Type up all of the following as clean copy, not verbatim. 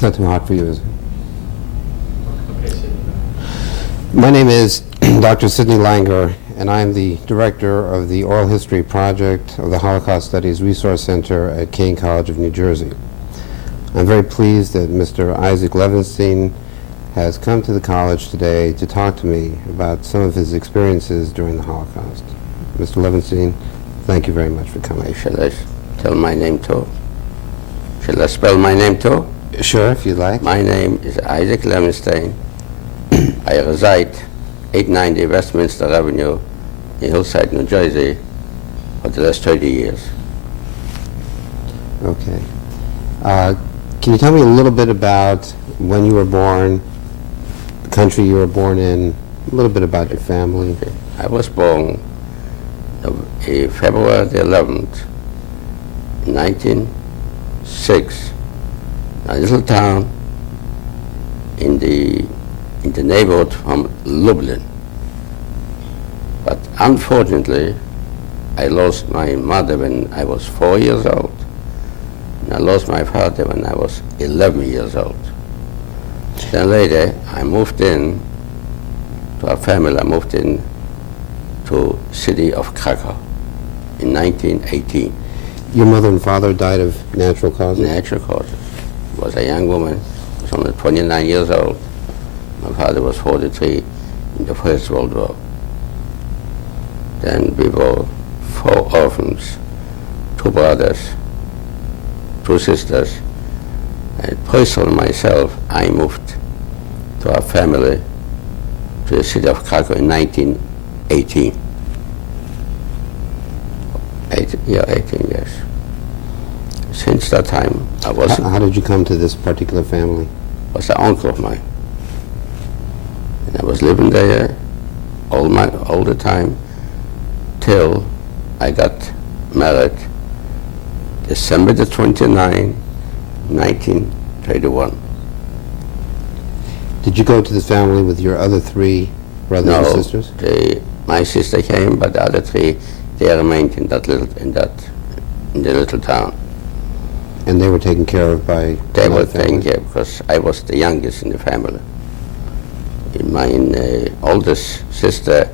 It's not too hot for you, is it? My name is Dr. Sidney Langer, and I'm the director of the Oral History Project of the Holocaust Studies Resource Center at Kean College of New Jersey. I'm very pleased that Mr. Isak Levinstein has come to the college today to talk to me about some of his experiences during the Holocaust. Mr. Levinstein, thank you very much for coming. Shall I tell my name too? Shall I spell my name too? Sure, if you'd like. My name is Isak Levinstein. I reside 890 Westminster Avenue in Hillside, New Jersey for the last 30 years. Okay. Can you tell me a little bit about when you were born, the country you were born in, a little bit about your family? Okay. I was born February the 11th, 1906, a little town in the neighborhood from Lublin. But unfortunately, I lost my mother when I was 4 years old, and I lost my father when I was 11 years old. Then later, I moved in to a family. I moved in to city of Krakow in 1918. Your mother and father died of natural causes? Natural causes. Was a young woman, was only 29 years old. My father was 43 in the First World War. Then we were 4 orphans, 2 brothers, 2 sisters. And personally myself, I moved to our family to the city of Krakow in 1918. 18 years. Since that time, I was How did you come to this particular family? an uncle of mine. And I was living there all the time till I got married December the 29th, 1931. Did you go to this family with your other 3 brothers and sisters? My sister came, but the other 3, they remained in the little town. And they were taken care of by They were another family? taken care because I was the youngest in the family. My oldest sister,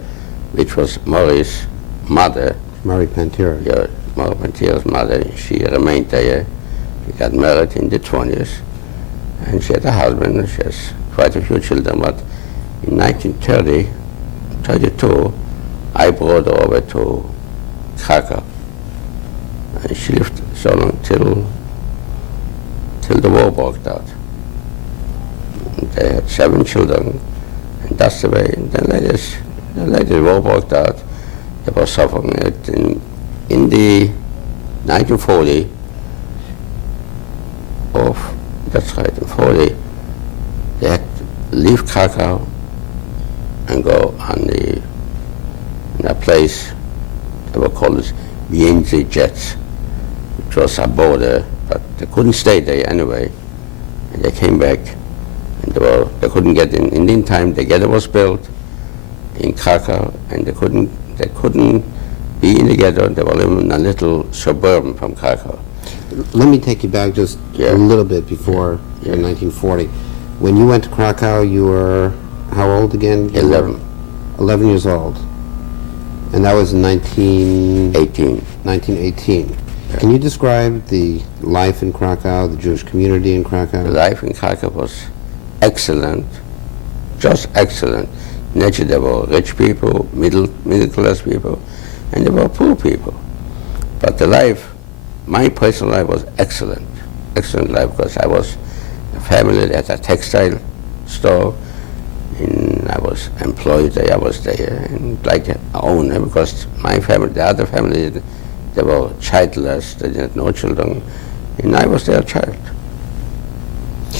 which was Murray's mother, Murray Pantera. Murray Pantera's mother, she remained there. She got married in the 20s, and she had a husband, and she has quite a few children, but in 1932, I brought her over to Krakow. And she lived so long till the war broke out. And they had 7 children, and that's the way. And then later the war broke out. They were suffering it. In the 1940, that's right, in 40, they had to leave Krakow and go in a place they were called Vienna Jets, which was a border, but they couldn't stay there anyway. And they came back, and they couldn't get in. In the meantime, the ghetto was built in Krakow, and they couldn't be in the ghetto. They were living in a little suburban from Krakow. Let me take you back just a little bit before in 1940. When you went to Krakow, you were how old again? 11. 11 years old. And that was in 1918. 1918. Yeah. Can you describe the life in Krakow, the Jewish community in Krakow? The life in Krakow was excellent, just excellent. Naturally, there were rich people, middle class people, and there were poor people. But the life, my personal life was excellent. Excellent life, because I was a family at a textile store, and I was employed there, I was there, and like an owner, because my family, the other family, they were childless, they didn't have no children, and I was their child.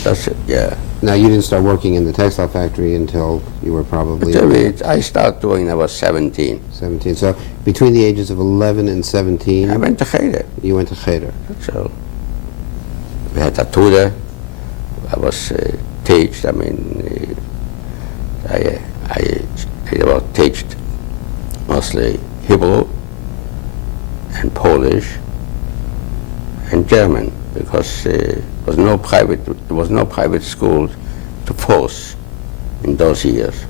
That's it, yeah. Now, you didn't start working in the textile factory until you were probably... I started doing, I was 17. 17. So, between the ages of 11 and 17... I went to Cheder. You went to Cheder. So, we had a tutor. I was taught, I mean, I was taught mostly Hebrew and Polish and German. because there was no private school to force in those years.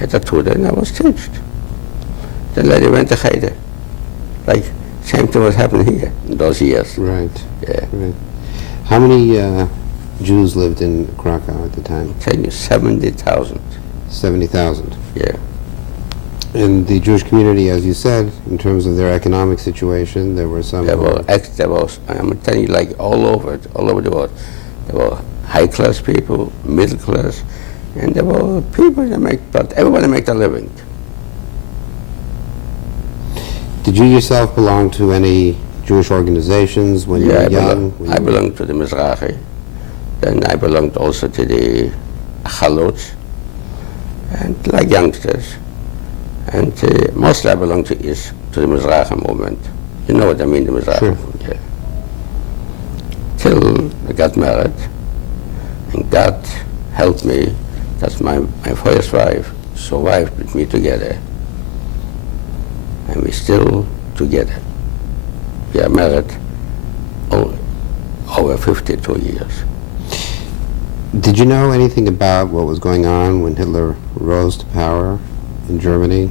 At the two, then I was changed. The lady went to Heide. Like, same thing was happening here in those years. Right. Yeah. Right. How many Jews lived in Krakow at the time? I tell you, 70,000. 70,000. Yeah. And the Jewish community, as you said, in terms of their economic situation, there were some... There was, I'm telling you, like all over the world. There were high-class people, middle class, and there were people but everybody make a living. Did you yourself belong to any Jewish organizations when you were young? I belonged to the Mizrahi. Then I belonged also to the Chalutz, and like youngsters. And mostly I belonged to the Mizrahi movement. You know what I mean, the Mizrahi Sure. movement, yeah. Till I got married, and God helped me that my first wife survived with me together. And we're still together. We are married over 52 years. Did you know anything about what was going on when Hitler rose to power in Germany?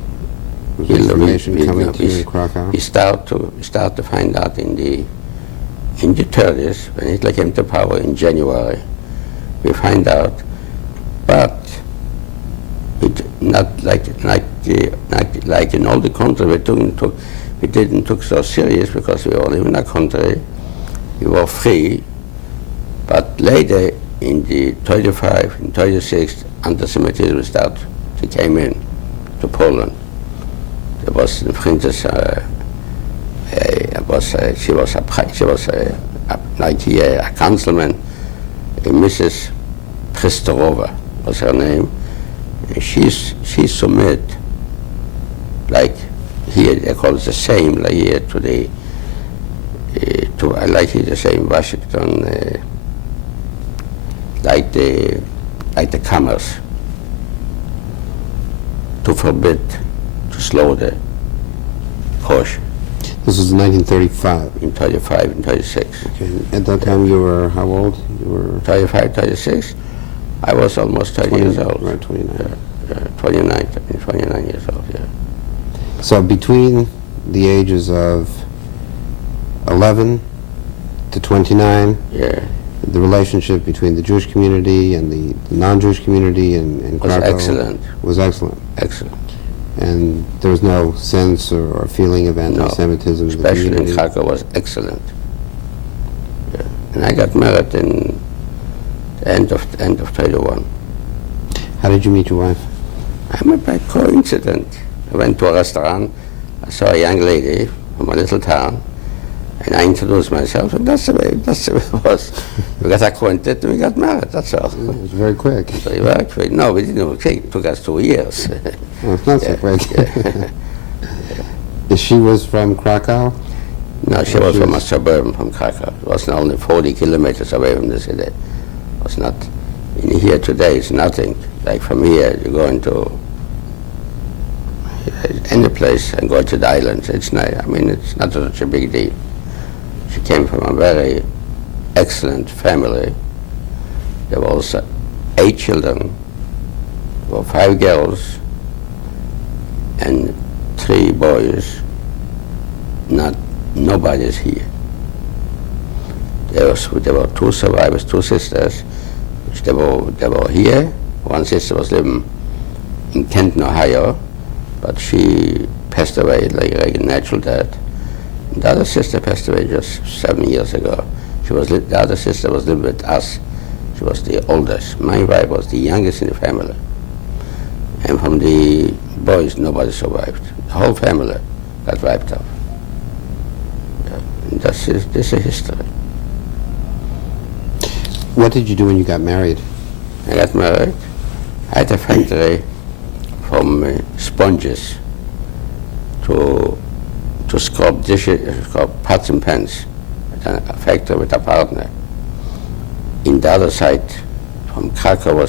Was there information coming to you in Krakow? We start to find out in the 30s, when Hitler came to power in January. We find out, but it not like in all the country we didn't took so serious because we all live in a country, we were free, but later in the 35 and 36 anti-Semitism came in to Poland. There was the princess, she was a councilman, Mrs. Kristallnacht was her name. She submit, like here they call it the same, like here to the like here the same Washington, like the commerce, to forbid, to slow the push. This was in 1935. In 35 and 36. Okay. At that time you were how old? You were 35, 36. I was almost 30 years old. Right, 29. 29 years old, yeah. So between the ages of 11 to 29, Yeah. the relationship between the Jewish community and the non-Jewish community in Was Krakow excellent. was excellent. Excellent. And there was no sense or feeling of anti-Semitism in the Especially in community. Krakow was excellent. Yeah. And I got married in the end of 31. How did you meet your wife? I met by coincidence. I went to a restaurant, I saw a young lady from a little town, and I introduced myself, and that's the way it was. We got acquainted and we got married, that's all. It was very quick. Very quick. No, we didn't. It took us 2 years. Well, it's not so quick. Yeah. She was from Krakow? No, she was from a suburb from Krakow. It was only 40 kilometers away from the city. It was not, in here today it's nothing. Like from here, you go into any place and go to the islands. It's not, I mean, it's not such a big deal. She came from a very excellent family. There were also 8 children. There were 5 girls and 3 boys. Nobody's here. There were 2 survivors, 2 sisters. Which they were here. One sister was living in Kenton, Ohio, but she passed away like a natural death. And the other sister passed away just 7 years ago. The other sister was living with us. She was the oldest. My wife was the youngest in the family. And from the boys, nobody survived. The whole family got wiped out. Yeah. And this is history. What did you do when you got married? I got married. I had a factory from sponges to scrub dishes, scrub pots and pans. A factory with a partner. In the other side, from Krakow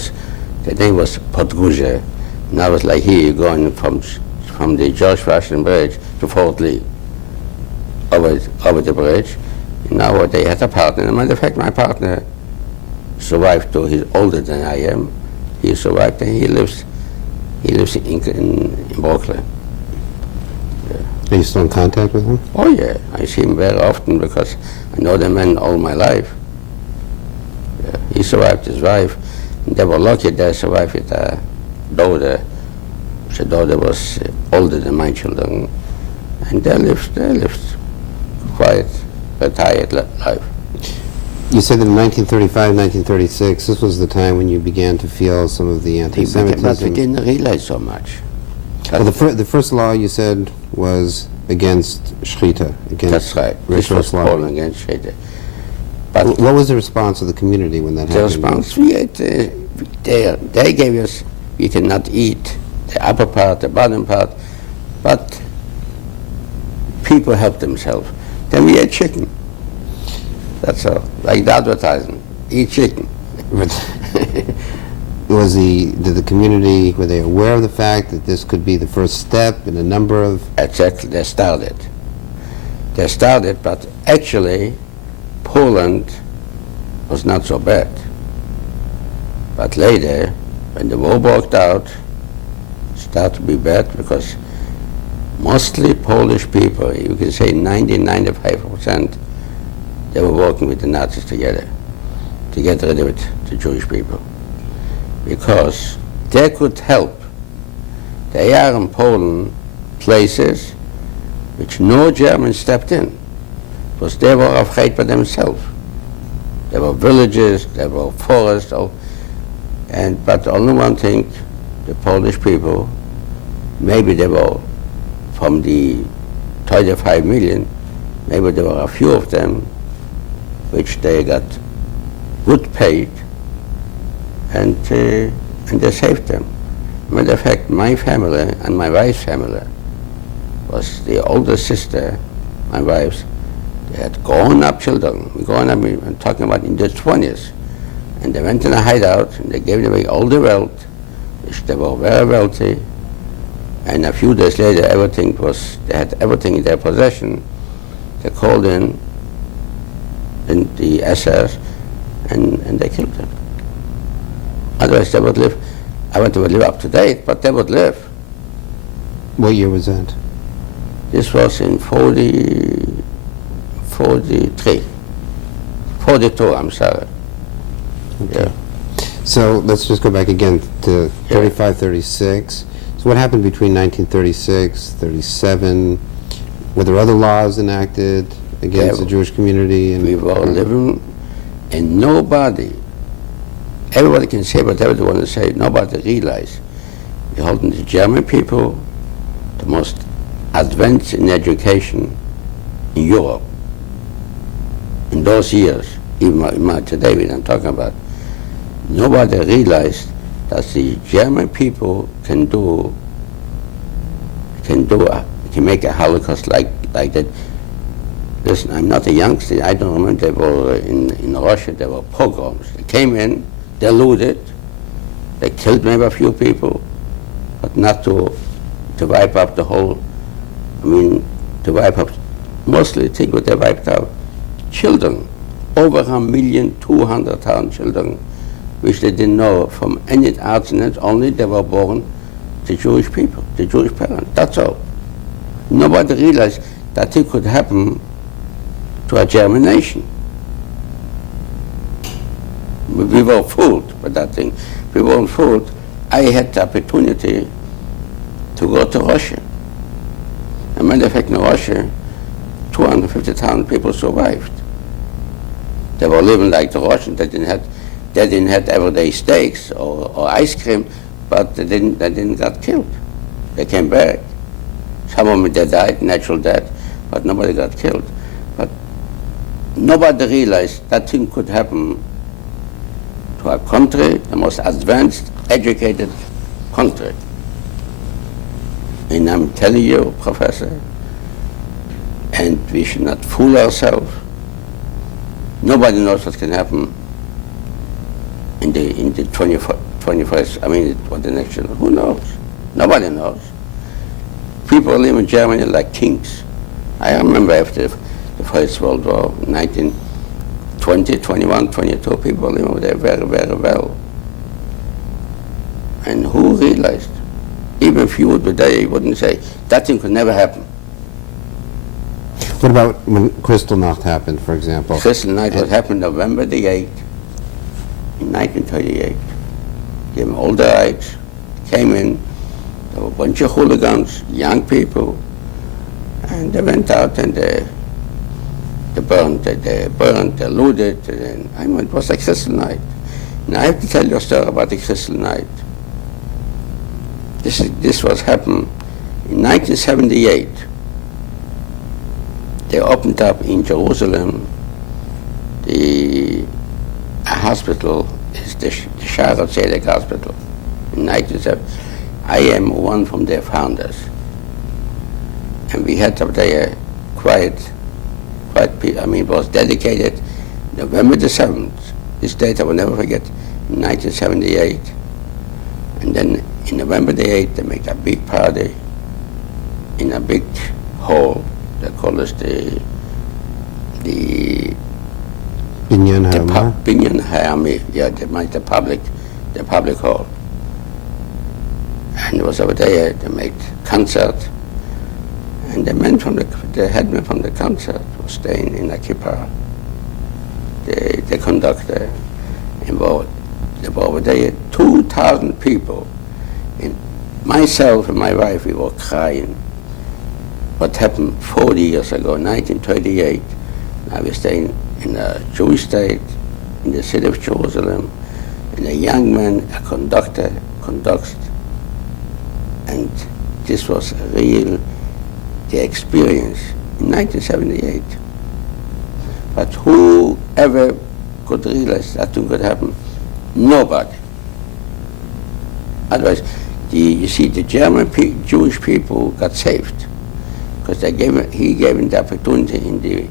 the name was Podgórze. Now it's like here, you're going from the George Washington Bridge to Fort Lee. Over the bridge, Now they had a partner. As a matter of fact, my partner survived too. He's older than I am. He survived, and he lives in Brooklyn. Are you still in contact with him? Oh yeah, I see him very often because I know the man all my life. Yeah. He survived his wife. And they were lucky they survived with a daughter. The daughter was older than my children, and they lived quite retired life. You said that in 1935, 1936, this was the time when you began to feel some of the anti-Semitism. But we didn't realize so much. Well, the first law you said was against Shechita, against That's right. This ritual was slaughter. Poland against Shechita. But What was the response of the community when that the happened? response we had, they gave us, you cannot eat the upper part, the bottom part, but people helped themselves. Then we ate chicken. That's all. Like the advertising, eat chicken. Did the community, were they aware of the fact that this could be the first step in a number of... Exactly, they started. But actually, Poland was not so bad. But later, when the war broke out, it started to be bad because mostly Polish people, you can say 90-95%, they were working with the Nazis together to get rid of it, the Jewish people. Because they could help. There are in Poland places which no German stepped in because they were afraid by themselves. There were villages, there were forests, but only one thing, the Polish people, maybe they were from the 25 million, maybe there were a few of them which they got good paid, and they saved them. Matter of fact, my family and my wife's family was the older sister, my wife's. They had grown-up children. I'm talking about in their 20s. And they went in a hideout, and they gave away all the wealth, which they were very wealthy. And a few days later, they had everything in their possession. They called in the SS, and they killed them. Otherwise, they would live. I want to live up to date, but they would live. What year was that? This was in 42, I'm sorry. Okay. Yeah. So let's just go back again to 35, 36. So what happened between 1936, 37? Were there other laws enacted against the Jewish community? We were living, and everybody can say whatever they want to say, nobody realized we're holding the German people the most advanced in education in Europe in those years, even today we don't talk about. Nobody realized that the German people can make a Holocaust like that. Listen, I'm not a youngster. I don't remember. They were in Russia. There were pogroms. They came in, they looted, they killed maybe a few people, but not to wipe up the whole. To wipe up. Mostly, think what they wiped out: children, over 1,200,000 children, which they didn't know from any accident. Only they were born the Jewish people, the Jewish parents. That's all. Nobody realized that it could happen to a German nation. We were fooled by that thing. We weren't fooled. I had the opportunity to go to Russia. As a matter of fact, in Russia, 250,000 people survived. They were living like the Russians. They didn't have everyday steaks or ice cream, but they didn't get killed. They came back. Some of them, they died, natural death, but nobody got killed. But nobody realized that thing could happen to a country, the most advanced, educated country. And I'm telling you, Professor, and we should not fool ourselves. Nobody knows what can happen in the 21st, what the next generation, who knows? Nobody knows. People live in Germany like kings. I remember after the First World War, 1920, 21, 22 people living over there very, very well. And who realized? Even if you would be there, you wouldn't say, that thing could never happen. What about when Kristallnacht happened, for example? Kristallnacht was happened November the 8th, in 1938. Gave them all the rights, came in, there were a bunch of hooligans, young people, and they went out and they burned, they looted, and I mean, it was like Kristallnacht. And I have to tell you a story about the Kristallnacht. This was happened in 1978. They opened up in Jerusalem a hospital, it's the Shaarei Tzedek Hospital, in 1970. I am one from their founders. And we had up there quite, it was dedicated November the 7th. This date I will never forget, in 1978. And then in November the 8th, they make a big party in a big hall. They call this the Binyan HaYamah? Binyan HaYamah, yeah, the public hall. And it was over there, they made concert. And the headman from the concert was staying in a kippah. The conductor involved. There were over there 2,000 people. And myself and my wife, we were crying. What happened 40 years ago, 1938. I was staying in a Jewish state, in the city of Jerusalem, and a young man, a conductor, conducts. And this was the experience in 1978. But who ever could realize that thing could happen? Nobody. Otherwise, you see, the German Jewish people got saved because he gave them the opportunity in the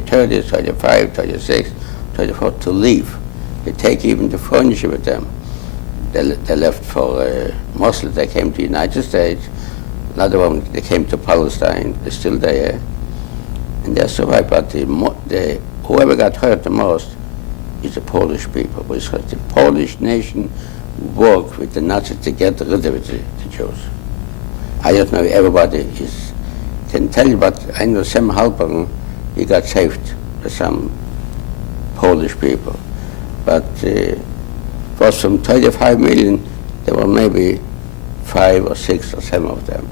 30s, 35, 36, 34 to leave. They take even the furniture with them. They left for Muslims. They came to the United States. Another one, they came to Palestine. They're still there, and they survived. But whoever got hurt the most is the Polish people, because the Polish nation worked with the Nazis to get rid of the Jews. I don't know if everybody can tell you, but I know Sam Halpern, he got saved by some Polish people. But it was from 35 million, there were maybe 5 or 6 or 7 of them.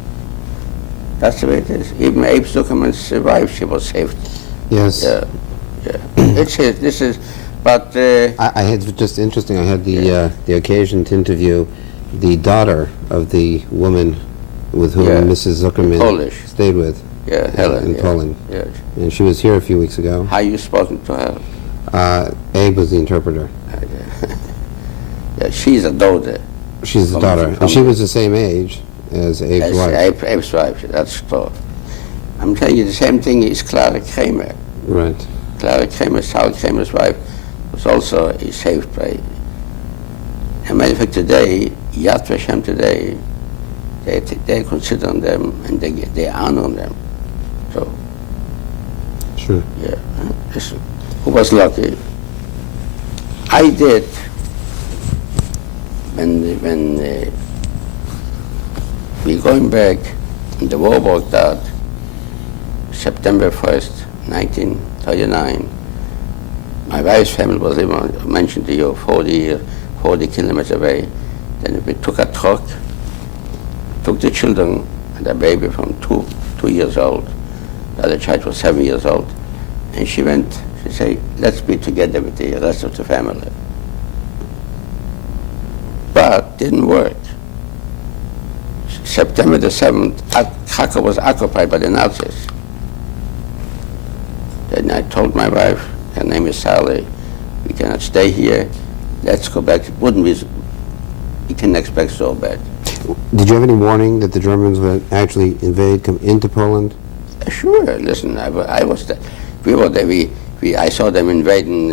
That's the way it is. Even Abe Zuckerman's wife, she was saved. Yes. Yeah. This is, but... I had, just interesting, I had the occasion to interview the daughter of the woman with whom Mrs. Zuckerman stayed with. Yeah, Helen. In Poland. Yeah. And she was here a few weeks ago. How you spoken to her? Abe was the interpreter. Yeah, she's a daughter. She's the daughter. And she was the same age as Abe's wife. Abe's wife, that's true. I'm telling you, the same thing is Clara Kramer. Right. Clara Kramer, Saul Kramer's wife, was also saved by... As a matter of fact, today, Yad Vashem today, they consider them and they honor them. So, sure. Yeah. Listen, who was lucky? I did, when we going back, and the war broke out, September 1st, 1939, my wife's family was living, I mentioned to you, 40 kilometers away. Then we took a truck, took the children and a baby from 2 years old. The other child was 7 years old. And she said, let's be together with the rest of the family. But didn't work. September the 7th, Krakow was occupied by the Nazis. Then I told my wife, her name is Sally, we cannot stay here, let's go back. We can expect so bad. Did you have any warning that the Germans would actually come into Poland? Sure. Listen, I was there. We were there. I saw them invading.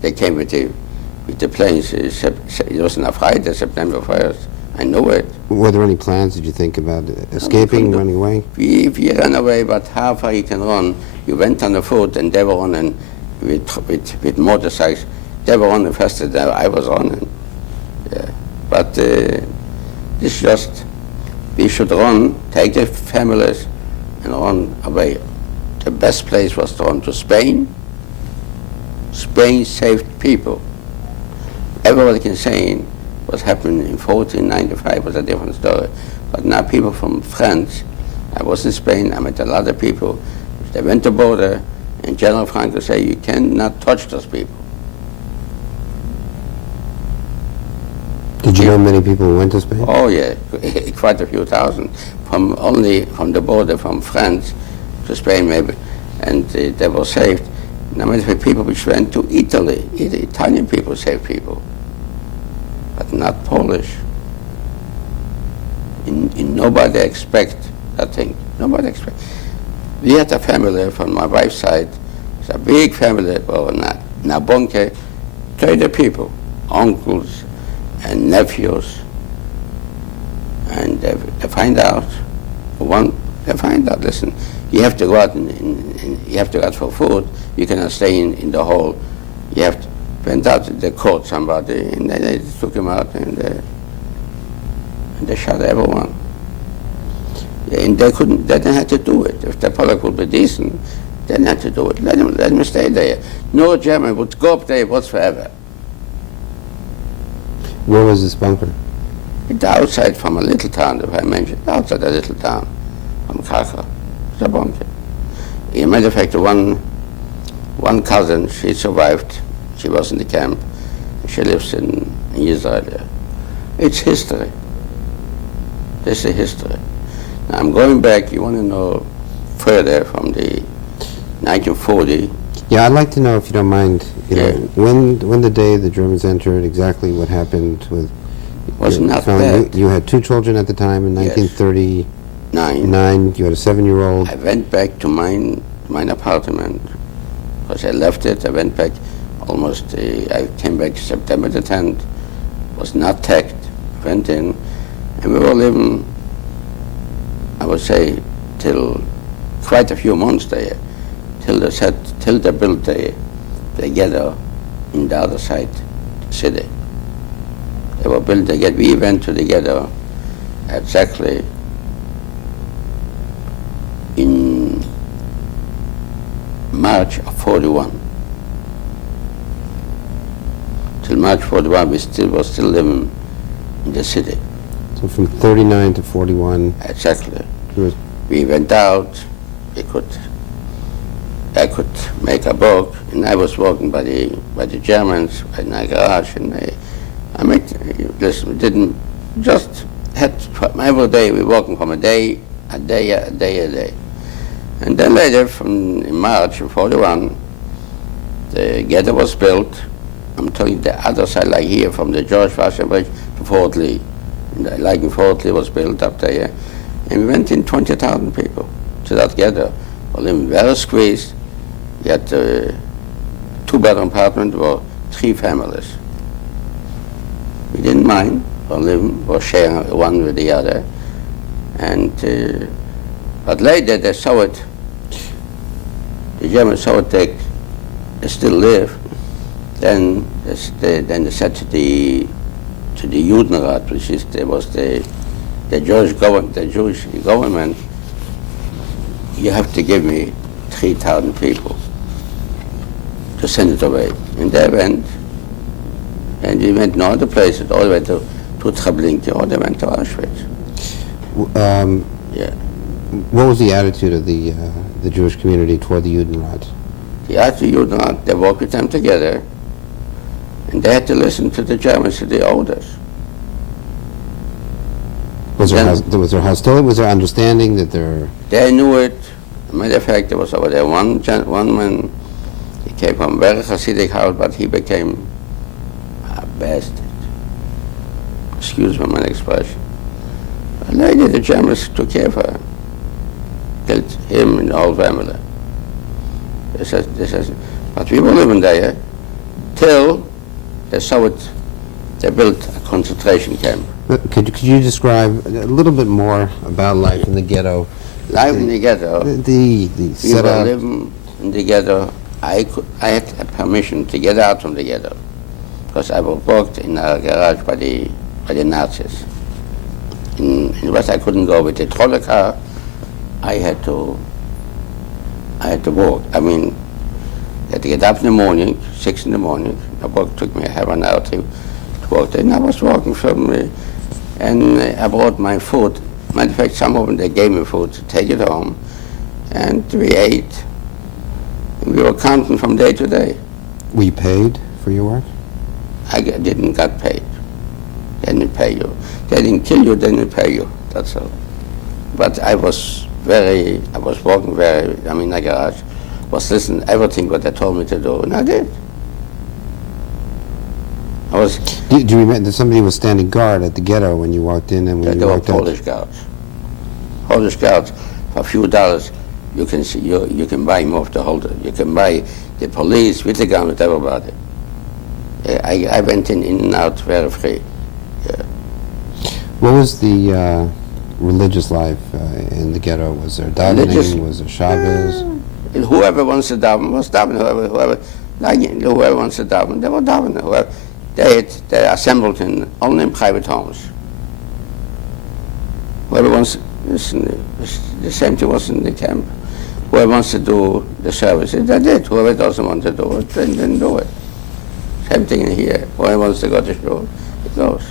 They came with the planes. It was on a Friday, September 1st, I know it. Were there any plans, did you think about escaping, running away? We ran away, but how far you can run? You went on the foot, and they were running with motorcycles. They were running faster than I was running. Yeah. But it's just, we should run, take the families, and run away. The best place was to run to Spain. Spain saved people. Everybody can say what's happening in 1495 was a different story. But now people from France, I was in Spain, I met a lot of people. They went to the border, and General Franco said, you cannot touch those people. Did you know many people who went to Spain? Oh yeah, quite a few thousand, only from the border from France to Spain maybe, and they were saved. Now many people which went to Italy, Italian people saved people, but not Polish. Nobody expect that thing. Nobody expect. We had a family from my wife's side. It's a big family. Well, na bonke, 30 people, uncles and nephews, and they find out. Listen, you have to go out you have to go out for food. You cannot stay in the hall. You have to went out. They caught somebody, and they took him out, and they shot everyone. And they didn't have to do it. If the public would be decent, they didn't have to do it. Let them stay there. No German would go up there whatsoever. Where was this bunker? It's outside from a little town, if I mentioned, outside a little town, from Krakow. It's a bunker. As a matter of fact, one cousin, she survived. She was in the camp. She lives in Israel. It's history. This is history. Now I'm going back. You want to know further from the 1940. Yeah, I'd like to know, if you don't mind, Yeah. when the day the Germans entered, exactly what happened with Was your not family. bad. You had 2 children at the time in Yes. 1939. Nine. You had a 7-year-old. I went back to mine apartment because I left it. I went back almost. I came back September the 10th. Was not tagged. Went in, and we were living, I would say, till quite a few months there, till they built the ghetto in the other side city. They were built the ghetto. We went to the ghetto exactly in March of 41. Till March 41, we were still living in the city. So from 39 to 41. Exactly. you were- We went out. I could make a book, and I was working by the Germans in my garage, and I made this. We didn't just had every day. We working from a day, and then later, in March of 41, the ghetto was built. I'm telling you, the other side, like here, from the George Washington Bridge to Fort Lee. Like in Fort Lee was built up there, and we went in 20,000 people to that ghetto. Well, living very squeezed. We had a 2-bedroom apartment were 3 families. We didn't mind for living, or sharing one with the other. And but later they saw it. The Germans saw it. They still live. Then they said to the Judenrat, which was the Jewish government, you have to give me 3,000 people to send it away. And they went, and we went to other places, all the way to Treblinka, or they went to Auschwitz. Yeah. What was the attitude of the Jewish community toward the Judenrat? The Judenrat, they worked with them together, and they had to listen to the Germans, to the elders. Was there hostility? Was there understanding that there? They knew it. As a matter of fact, there was over there one man, he came from a very Hasidic house, but he became a bastard. Excuse me my expression. But later the Germans took care of her. Killed him and the whole family. But we were living there till they saw it They built a concentration camp. Could you describe a little bit more about life in the ghetto? Life in the ghetto, The we were setup. living in the ghetto. I had a permission to get out from the ghetto because I worked in a garage by the Nazis. In West, I couldn't go with the trolley car. I had to walk. I mean, I had to get up in the morning, 6 in the morning. The work took me half an hour to walk there. And I was walking from and I brought my food. Matter of fact, some of them, they gave me food to take it home. And we ate. And we were counting from day to day. Were you paid for your work? I didn't get paid. They didn't pay you. They didn't kill you, they didn't pay you. That's all. But I was walking very, in the garage, was listening to everything what they told me to do, and I did. Do you remember that somebody was standing guard at the ghetto when you walked in and when They you were walked out? Polish guards. Polish guards, for a few dollars, you can see, you can buy him off the holder. You can buy the police with the gun, with everybody. I went in and out very free. Yeah. What was the religious life in the ghetto? Was there davening? Was there Shabbos? Whoever wants to daven was daven. Whoever wants to daven, they were daven. They assembled only in private homes. Whoever wants, the same thing was in the camp. Whoever wants to do the services, they did. Whoever doesn't want to do it, they didn't do it. Same thing in here. Whoever wants to go to shul, it goes.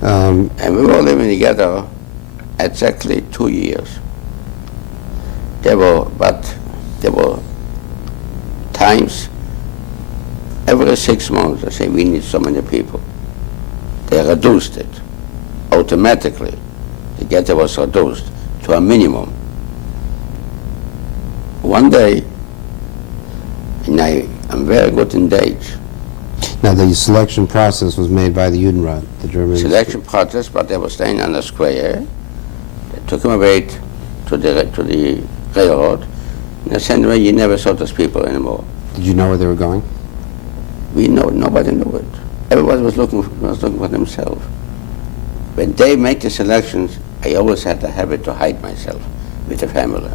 And we were living together exactly 2 years. There were times, every 6 months, they say, we need so many people. They reduced it automatically. The ghetto was reduced to a minimum. One day, and I'm very good in dates. Now, the selection process was made by the Judenrat, the German... Selection process, but they were staying on the square. They took them away to the railroad, and they sent them away. You never saw those people anymore. Did you know where they were going? Nobody knew it. Everybody was looking for themselves. When they make the selections, I always had the habit to hide myself with the family.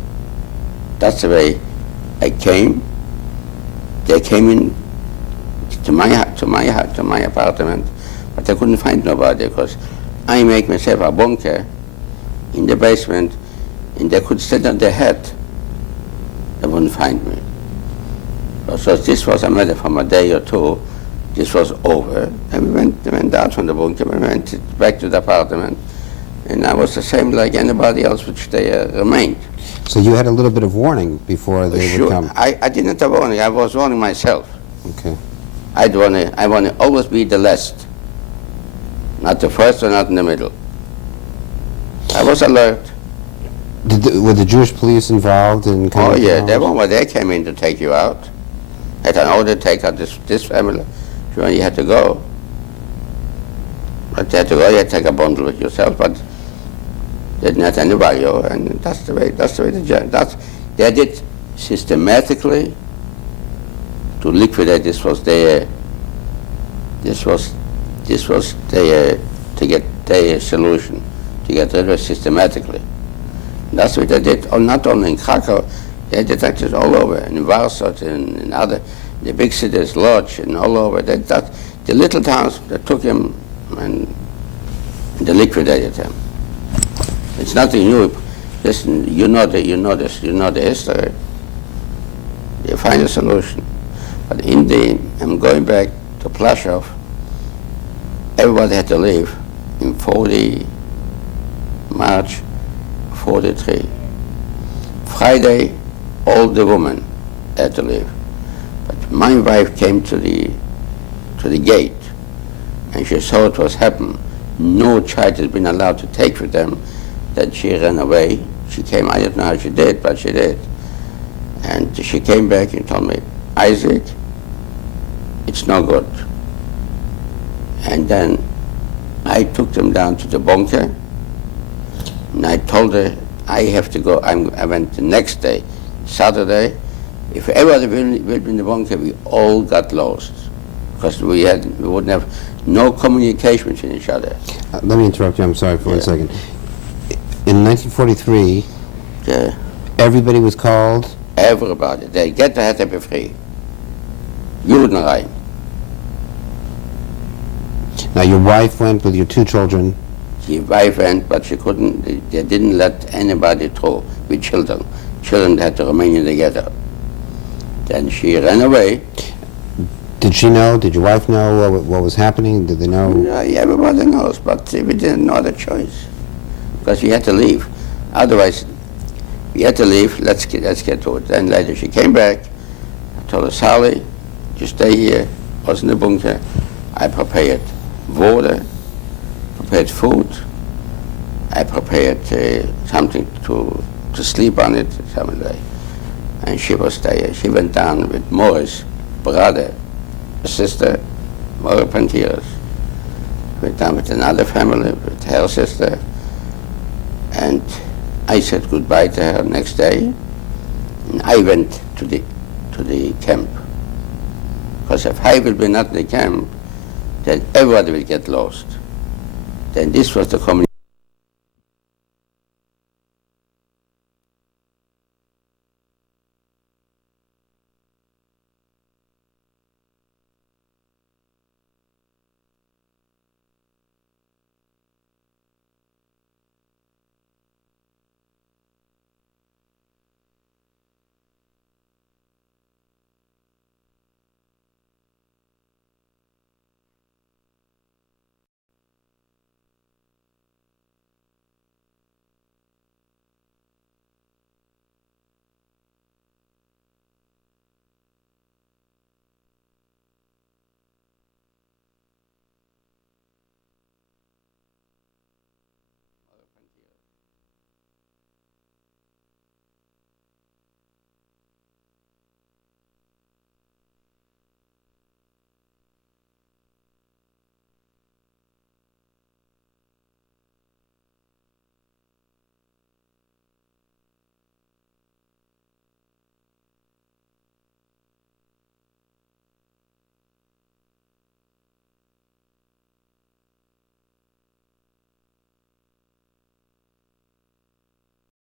That's the way I came. They came in to my apartment, but I couldn't find nobody because I make myself a bunker in the basement, and they could stand on their head. They wouldn't find me. So this was a matter from a day or two. This was over, and we went out from the bunker. We went back to the apartment, and I was the same like anybody else, which they remained. So you had a little bit of warning before they would come? I didn't have warning. I was warning myself. Okay. I want to always be the last, not the first or not in the middle. I was alert. Were the Jewish police involved in Oh yeah, they came in to take you out. Had an order to take out this family. Sure, you had to go. But you had to go. You had to take a bundle with yourself, but they didn't have anybody. And that's the way they did systematically to liquidate. This was their to get their solution, to get rid of it systematically. And that's what they did. Not only in Krakow, they did that all over, in Warsaw, in other, the big cities, Lodz, and all over. The little towns, they took him and they liquidated him. It's nothing new. Listen, you know the history. You find a solution. But I'm going back to Plaszow. Everybody had to leave in March 43. Friday, all the women had to leave. But my wife came to the gate, and she saw what was happening. No child had been allowed to take with them. That she ran away. She came. I don't know how she did, but she did. And she came back and told me, Isaac, it's no good. And then I took them down to the bunker, and I told her, I have to go. I went the next day, Saturday. If everybody will be in the bunker, we all got lost, because we wouldn't have No communication between each other. Let me interrupt you, I'm sorry for 1 Yeah. second. In 1943, Yeah. everybody was called. Everybody. De ghetto had to be free. Judenrein. Now, your wife went with your 2 children. The wife went, but she couldn't, they didn't let anybody through with children. Children had to remain in the ghetto. Then she ran away. Did she know? Did your wife know what was happening? Did they know? Yeah, everybody knows, but we didn't know the choice. Because we had to leave. Otherwise, we had to leave, let's get to it. Then later she came back, I told her, Sally, you stay here, I was in the bunker. I prepared water, prepared food, I prepared something to sleep on it some day. And she was there. She went down with Morris' brother, sister, Maura Pantiras. Went down with another family, with her sister. And I said goodbye to her next day. And I went to the camp. Because if I will be not in the camp, then everybody will get lost. Then this was the communication.